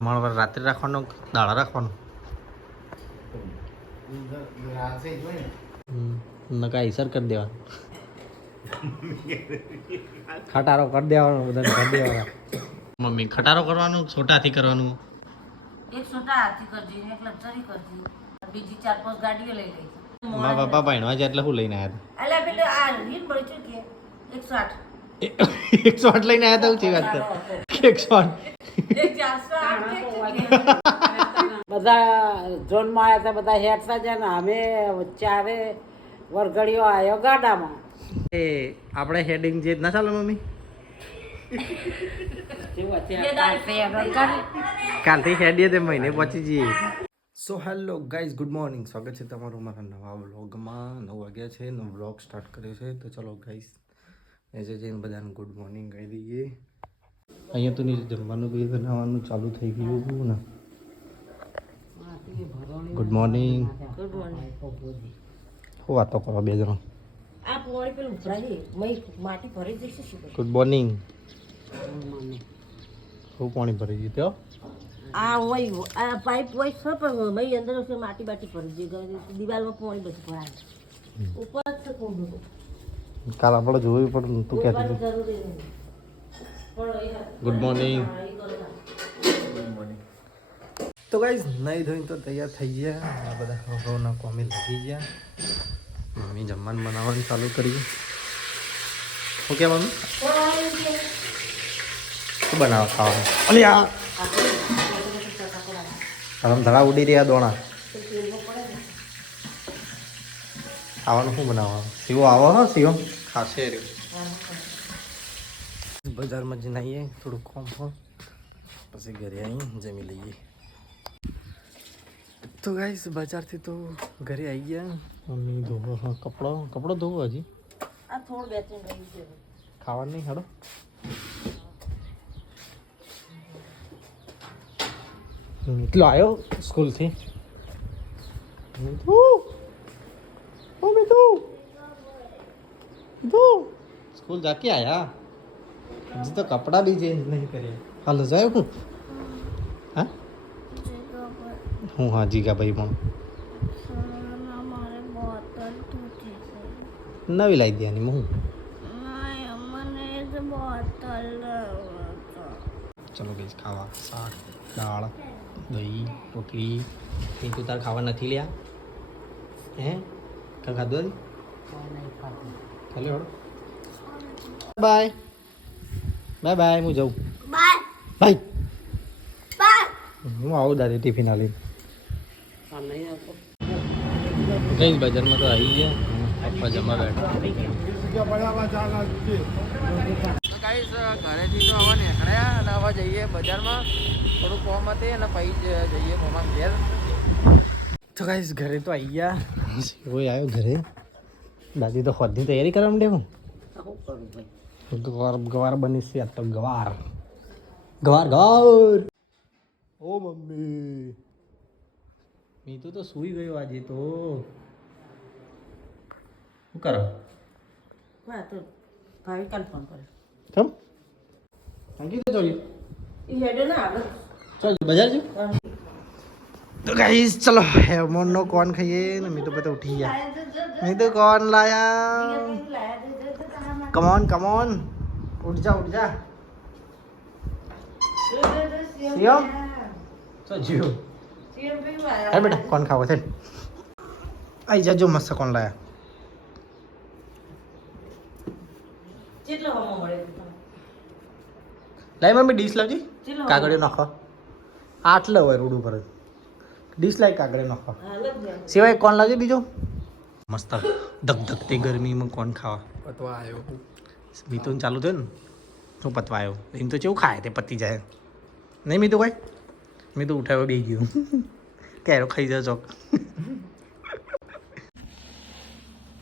મંગળવાર રાત્રે રાખવાનો દાડા રાખવાનો નકા ઈસર કરી દેવાનો ખટારો કરી દેવાનો બધાને કરી દેવાના મમ્મી ખટારો કરવાનું છોટાથી કરવાનું એક છોટા હાથી કરજી ને એક લક્ઝરી કરજી બીજી 4-5 ગાડીઓ લઈ લઈ મારા પપ્પા ભાઈનો છે એટલે હું લઈને આવ્યા અલા પેલે આ રીન પડી ચૂ કે 108 108 લઈને આવ્યા તા વાત કર 108 બધા ઝોનમાં આવ્યા હતા બધા હેઠતા છે ને અમે ચારે વરઘડીઓ આવ્યો ગાડામાં એ આપણે હેડિંગ જે ના ચાલે મમ્મી કાલથી હેડીએ તે મહિને પહોંચી જઈએ so hello guys good morning સ્વાગત છે તમારું મારા નવા વ્લોગમાં 9 વાગ્યા છે નો વ્લોગ સ્ટાર્ટ કર્યો છે તો ચલો ગાઈઝ એસે જઈને બધાને ગુડ મોર્નિંગ કહી દઈએ અહીંયા તો નીચે જમવાનું બી બનાવવાનું ચાલુ થઈ ગયું ને ગુડ મોર્નિંગ શું વાતો કરો બે જણા આ પોણી પેલું ઉભરાય માટી ભરી જશે શું ગુડ મોર્નિંગ હું પાણી ભરી ગયું તો આ હોય આ પાઇપ હોય છે પણ મય અંદર છે માટી બાટી ભરી ગઈ દિવાલમાં પાણી બધું ભરાય ઉપર જ કોંડું કાલ આપણે જોયું પણ તું કહેતી ગુડ મોર્નિંગ તો ગાઈઝ નહીં ધોઈને તો તૈયાર થઈ ગયા આ બધા હવના કોમી લાગી ગયા મમ્મી જમવાનું બનાવવાનું ચાલુ કરી ઓકે મમ્મી શું બનાવો ખાવાનું અલી આ આમ ધડા ઉડી રહ્યા દોણા ખાવાનું શું બનાવવાનું શિવો આવો હો શિવો ખાશે રહ્યો બજારમાં જઈને આવીએ થોડું કોમ હોય પછી ઘરે આવી જમી લઈએ તો ગાઈસ બજારથી તો ઘરે આવી ગયા મમ્મી ધોવો હા કપડો ધોવો હજી આ થોડ બે ત્રણ રહી છે ખાવાનું નહીં હાડો એટલો આવ્યો સ્કૂલથી સ્કૂલ જાકે આયા હજી તો કપડા બી ચેન્જ નહીં કર્યા હાલો જાય હું હા હું હા જીગા ભાઈ પણ નવી લાવી દેવાની હું ચલો ગઈ ખાવા શાક દાળ દહીં રોટલી એ તું તાર ખાવા નથી લ્યા હે કાં ખાધું ખાલી હળો બાય બાય બાય હું જાઉં બાય હું આવું દાદા ટિફિન આલી ગઈ બજારમાં તો આવી ગયા પપ્પા જમવા બેઠા ઘરેથી તો હવે નીકળ્યા અને હવે જઈએ બજારમાં થોડું કોમ હતી અને પછી જઈએ મમ્મા ઘેર તો ગાઈસ ઘરે તો આવી ગયા હોય આવ્યો ઘરે દાદી તો ખોદની તૈયારી કરવા માંડે હું ગવાર બનીશ યાર તો ગવાર ઓ મમ્મી મીતુ તો સૂઈ ગયો આજે તો શું કરો હા તો ભાઈ કાલ ફોન કરે કેમ થેન્ક યુ તો ચોલી એ હેડે ના આવે ચાલ બજાર જો તો ગાઈસ ચલો હેમોન નો કોન ખાઈએ ને મીતુ પે તો ઉઠી ગયા મીતુ કોન લાયા કમોન ઉઠ જા સિયો તો જીઓ હે બેટા કોણ ખાવો છે આઈ જાજો મસ્ત કોણ લાયા કેટલો હમો મળે લાઈ મમ્મી ડીશ લાવજી કાગળિયો નાખો આટલો હોય રોડ ઉપર ડીશ લાઈ કાગળિયો નાખો સિવાય કોણ લાવજે બીજો મસ્ત ધકધકતી ગરમીમાં કોણ ખાવા પતવા આવ્યો મીતુ ચાલુ થયો ને શું પતવા આવ્યો એમ તો કેવું ખાય તે પતી જાય નહીં મીતુ ભાઈ મેં તો ઉઠાવ્યો બે ગયું ક્યારે ખાઈ જાય ચોક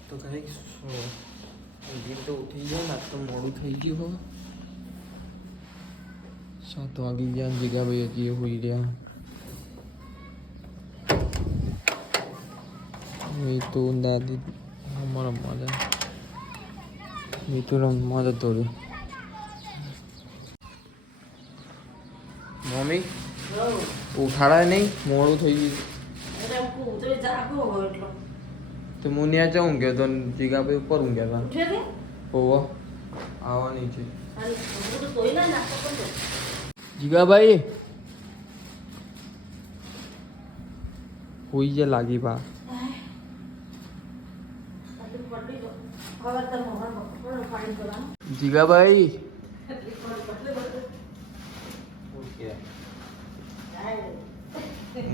તો કઈ દિન તો ઉઠી ગયો ને તો મોડું થઈ ગયું હવે 7 વાગી ગયા જીગા ભાઈ હજી હોઈ રહ્યા મીતુ દાદી અમારા મજા મીતુ રમવા જતો રહ્યો મમ્મી ઉઠાડાય નહીં મોડું થઈ ગયું એટલે હું કહું તો એ જાગો હોય એટલો તો હું ત્યાં જાઉં ગયો તો જીગાભાઈ ઉપર ઊંઘ્યા ઉઠે છે હતા ઓવો આવવાની છે અને હું તો તોય ના નાખતો પણ જીગાભાઈ હોઈ જે લાગી બા આટલું પડી ગયો હવે તો મોહર પણ પાણી કરવાનું જીગાભાઈ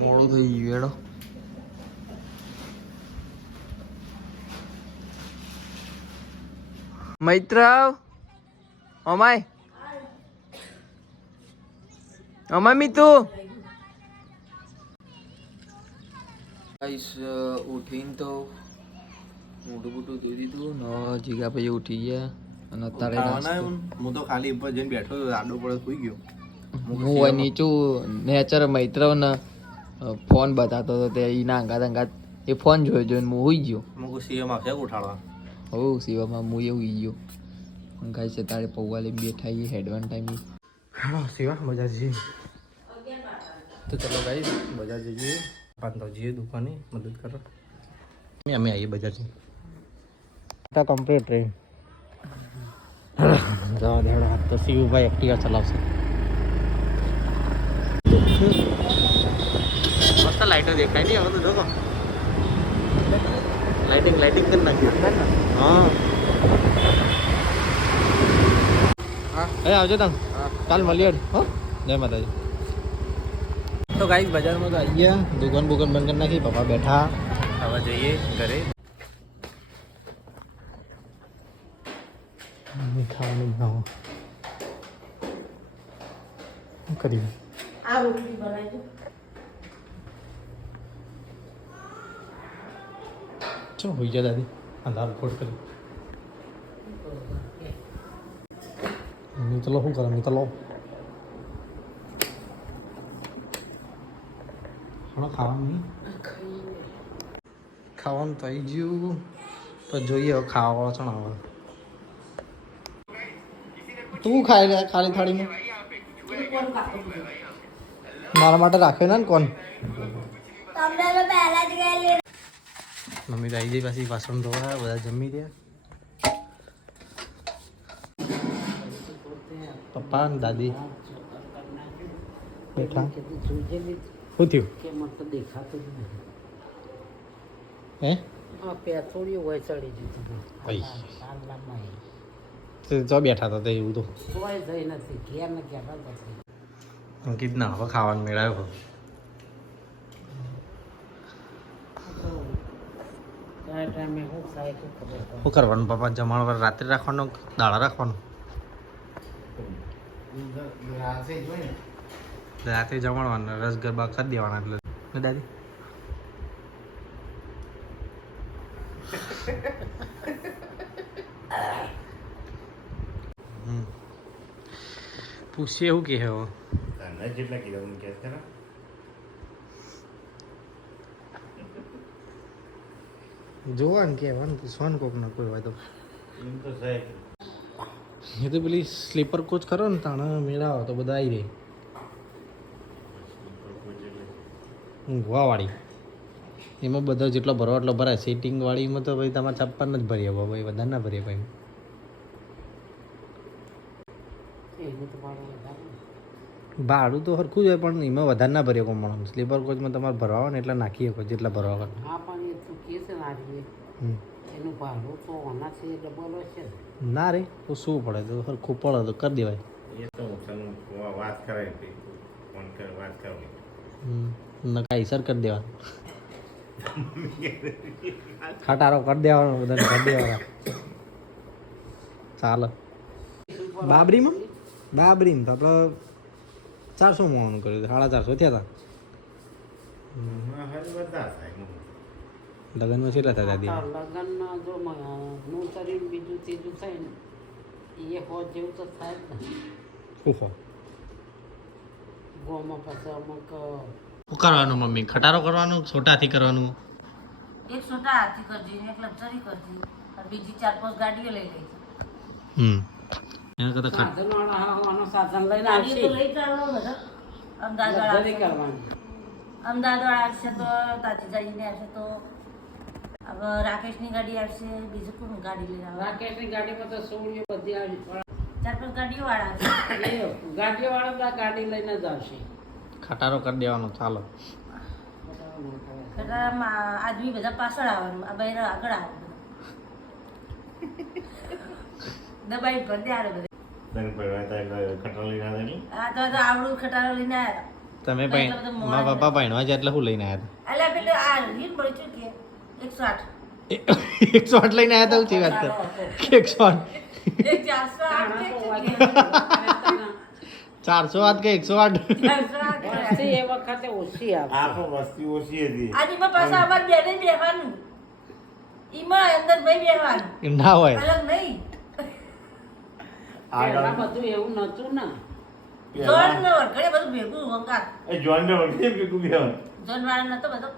મોડું થઈ ગયું એડો મૈત્ર અમાય અમાય મીતુ ગાઈસ ઉઠીને તો મોટું મોટું ધોઈ દીધું ને જીગા ભાઈ ઉઠી ગયા અને અત્યારે હું તો ખાલી ઉપર જઈને બેઠો આડો પડે સુઈ ગયો હું નીચું નેચર મૈત્ર ને ફોન બતાતો હતો તે એના અંગાત એ ફોન જોઈ જોઈને હું હોઈ ગયો મું સીએમ આવશે ઉઠાડવા હો શિવામાં હું એવું ગયો ગાય છે તારે પૌવા લઈને બેઠા એ હેડવાન ટાઈમ હા સેવા બજાર જઈએ તો ચલો ગાઈસ બજાર જઈએ પાંચ તો જઈએ દુકાને મદદ કરો અમે આવીએ બજાર જઈએ કમ્પ્લીટ રહી જવા દેવડો હાથ તો શિવભાઈ એક્ટિવા ચલાવશે મસ્ત લાઈટો દેખાય નહીં હવે તો જોકો લાઇટિંગ કરી નાખ્યું હા એ આવજો તમે કાલ મળીએ હો જય માતાજી તો ગાઈસ બજારમાં તો આવી ગયા દુકાન બંધ કરી નાખી પપ્પા બેઠા હવે જઈએ ઘરે ખાવાનું બનાવો શું કરીએ આ રોટલી બનાવી દો ચો હોઈ જા દાદી અંધાર ફોડ કરી ચલો શું કરે તો લો હમણાં ખાવાનું નહીં ખાવાનું તો આવી ગયું તો જોઈએ હવે ખાવા છે ને હવે તું ખાઈ લે ખાલી થાળીમાં કોણ કાપો મારા માટે રાખ્યો ને કોણ તમને તો પહેલા જ ગયેલી મમ્મી તો આવી જઈ પાછી વાસણ ધોવા બધા જમી રહ્યા પપ્પા ને દાદી બેઠા શું થયું હે જો બેઠા હતા એવું તો અંકિત ના હવે ખાવાનું મેળાયો શું કરવાનું પપ્પા જમણવાર રાત્રે રાખવાનું દાડા રાખવાનું રાતે જમણવાનું રસ ગરબા કરી દેવાના એટલે ને દાદી પૂછીએ એવું કે હવે જેટલા કીધા હું કેસ કરા જોવાનું કહેવાનું પૂછવાનું કોક ના કોઈ હોય તો એમ તો સાહેબ એ તો પેલી સ્લીપર કોચ કરો ને તાણે મેળાવો તો બધા આવી રહે ઊંઘવાવાળી એમાં બધા જેટલો ભરવા એટલો ભરાય સીટિંગ વાળીમાં તો ભાઈ તમારે છપ્પન જ ભરીએ ભાઈ વધારે ના ભરીએ ભાઈ ભાડું તો સરખું જ હોય પણ એમાં વધારે ના ભરીએ કોણ સ્લીપર કોચમાં તમારે ભરવા ને એટલે નાખીએ કોઈ જેટલા ભરવા કરે ના રે તો શું પડે તો સરખું પડે તો કરી દેવાય એ તો વાત કરાય ફોન કર વાત કરવાની નકા સર કરી દેવાનું ખટારો કરી દેવાનો બધાને કરી દેવાના ચાલે બાબરીમાં તો આપણે 400 મોવાનું કર્યું 450 થયા હતા લગ્નમાં કેટલા થયા દાદી લગ્નમાં જો નું શરીર બીજું ત્રીજું થાય ને એ હોત જેવું તો થાય જ ને શું હો ગોમાં પછી અમુક શું કરવાનું મમ્મી ખટારો કરવાનું છોટાથી કરવાનું એક છોટા હાથી કરજી એક લક્ઝરી કરજી અને બીજી 4-5 ગાડીઓ લઈ લઈ એના કરતા સાધનવાળા હોવાનો સાધન લઈને ગાડીઓ તો આવશે લઈ જ આવવાનો બધા લક્ઝરી કરવાની. અમદાવાદ આવશે તો તાજીજાજીને આવશે તો હવે રાકેશની ગાડી આવશે, બીજું કોણ ગાડી લઈને આવે? રાકેશની ગાડીમાં તો સોળીઓ બધી આવી. 4-5 ગાડીઓ વાળા આવશે. એ ગાડીવાળા તો આ ગાડી લઈને જ આવશે. ખટારો કરી દેવાનો ચાલો. ખટારામાં આદમી બધા પાછળ આવવાનું, આ બહેરા આગળ આવે. દબાઈ ભર દે આરે બધે. તને પડવા તા કટરા લઈને આવ્યા નહીં? આ તો આવડું ખટારો લઈને આવ્યા. તમે મારા પપ્પા ભણવા છે એટલે શું લઈને આવ્યા અલ્યા પેલે આ રીલ બળ્યું કે 108 હતા? 108 લઈને આવ્યા હતા. ઊંચી વાત છે. 108 એક 408 400 વાત કે 108? 408 વસ્તી એ વખતે ઓછી આવે. આ પણ વસ્તી ઓછી હતી. આદીમાં પાછા અમાર બેને બેહવાનું, ઈમાં અંદર ભાઈ બેહવાનું, ના હોય. અલગ નહીં. પહેલા બધું એવું નતું ને. જોન ને વરઘડે બધું ભેગું વંકાર. એ જોન ને વળગે ભેગું બેહવાનું. જોન વાળા નતો બધો.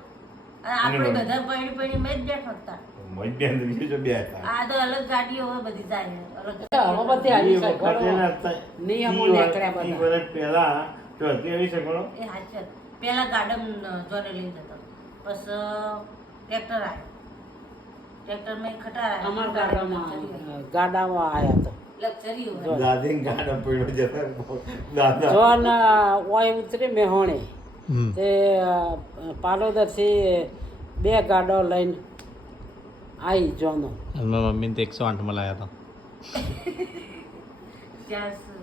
અને આપણે બધા પૈણી મેં જ બેઠા હતા. મધ્ય અંદર બીજો બે હતા. આ તો અલગ ગાડીઓ હવે બધી જાય અલગ. હવે બધી આવી એ વખતે સગવડો. એના હતા. નિયમો ઈ નીકળ્યા વર્ષ- ઈ બધા. વર્ષ પહેલા તો હતી આવી સગવડો. એ હાચર પેલા ગાર્ડન જોને લઈને જતો, પછી ટ્રેક્ટર આવ્યો, ટ્રેક્ટર માં ખટાર અમાર ગાડામાં આયા તો. લક્ઝરી દાદીને ગાડા પડ્યો જતા દાદા જોન ઓય ઉતરી મેહોણે હમ. તે પાલોદરથી 2 ગાડો લઈને આવી જોનો. મારા મમ્મીને તો 108 માં લાયા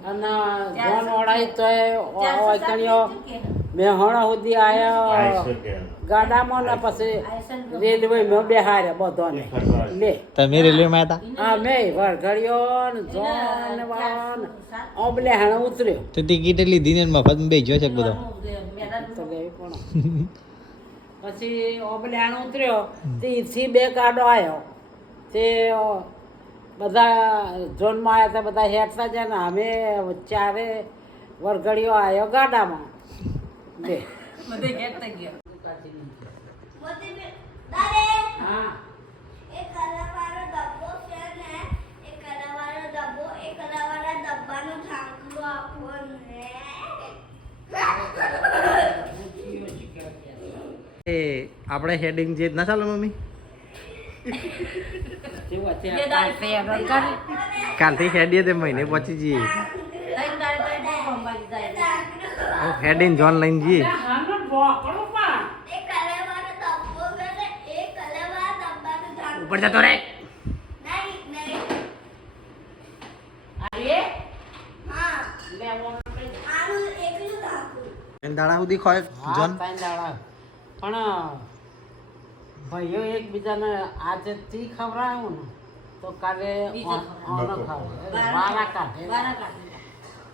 અને જોન ઓળાઈ તોય ઓળકણીઓ મેહોણા સુધી આયા આઈસો કે ગાડામાં ને પછી રેલવેમાં બેહાર્યા બધાને લે. તમે રેલવેમાં હતા? હા મેં વરઘડીયો ને જોન ને વાળો ને ઓબલે હાણે ઉતર્યો તો ટિકિટ લીધી ને મફત બેસ્યો છે બધો? તો લેવી પણ પછી ઓબલે હાણે ઉતર્યો તે ઈથી 2 ગાડો આવ્યો તે બધા ઝોનમાં આવ્યા હતા, બધા હેઠતા જાય ને અમે 4 વરઘડીયો આવ્યો ગાડામાં લે. બધે ગેટ થઈ ગયો. હા એક કલાવાળો ડબ્બો છે ને, એક કલાવાળો ડબ્બો, એક કલાવાળા ડબ્બાનો ઢાંકલો આપો ને. એ આપણે હેડિંગ જે ના ચાલે મમ્મી? કેવું બે અત્યારે દાડે કાલથી હેડીએ તે મહિને પહોંચી જઈએ. ત્રણ દાડે તો બહુ અંબાજી જાય. હેડિંગ જોન લઈને જઈએ. આનો બોકડો પણ એક કલાવાળો ડબ્બો છે ને, એક કલાવાળા ડબ્બાનો ઢાંકલો. ઉપર જતો રે. નહીં, નહીં. અરે હા, લેવાનો આનું એકલું ઢાંકલું. દાડા સુધી ખોય જોન. પણ ભાઈઓ એકબીજાને આજે તી ખવડાવ્યું ને તો કાલે બીજો ઓનો ખવડાવે. વારા કાઢે. વારા કાઢી.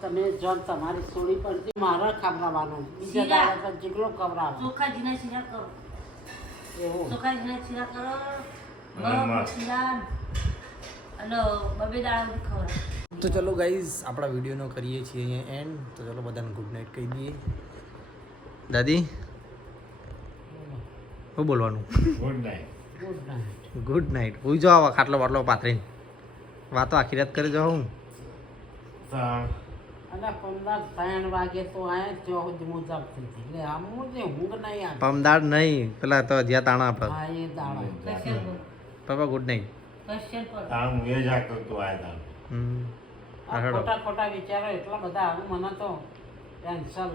તમે જોન તમારી સોળી પરથી મારે ખવડાવવાનું, બીજા શીરા. દાડે તો જીગલો ખવડાવે ચોખાજીના શીરા કરો, એવું. ચોખાજીના શીરા કરો, અને મગ મસ્ત. શીરા અને બબે દાડા સુધી ખવડાવો. તો ચલો ગાઈઝ આપણા વિડીયોનો કરીએ છીએ અહીંયા એન્ડ. તો ચલો બધાને ગુડ નાઇટ કહી દઈએ. દાદી શું બોલવાનું? Good night. Good night. Good night. હુઈ જાઓ આવા ખાટલો બાટલો પાથરીને. વાતો આખી રાત કરી જાઓ. હું અને 15-3 વાગે તો આયા ત્યાં સુધી હું જાગતી હતી. એટલે આમ હું જે ઊંઘ નહીં આવે. પમદાડ નહીં, પેલા તો જ્યાં તાણા આપણે. હા એ દાડા સ્પેશિયલ બોલ, પપ્પા ગુડ નાઇટ. સ્પેશિયલ પર તાણ હું એ જાગતો તું આયા આ હેડો. ખોટા વિચારો એટલા બધા આવું મને તો ટેન્શન.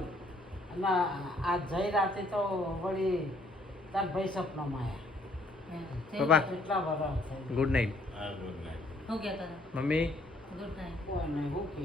અને આ જઈ રાતે તો વળી તાર ભાઈ સપનામાં આવ્યા. પપ્પા કેટલા વર્ષ થઈ ગુડ નાઇટ. તા. Good night. શું કહેતા હતા? Mummy good night. કોઈ નહીં હું કે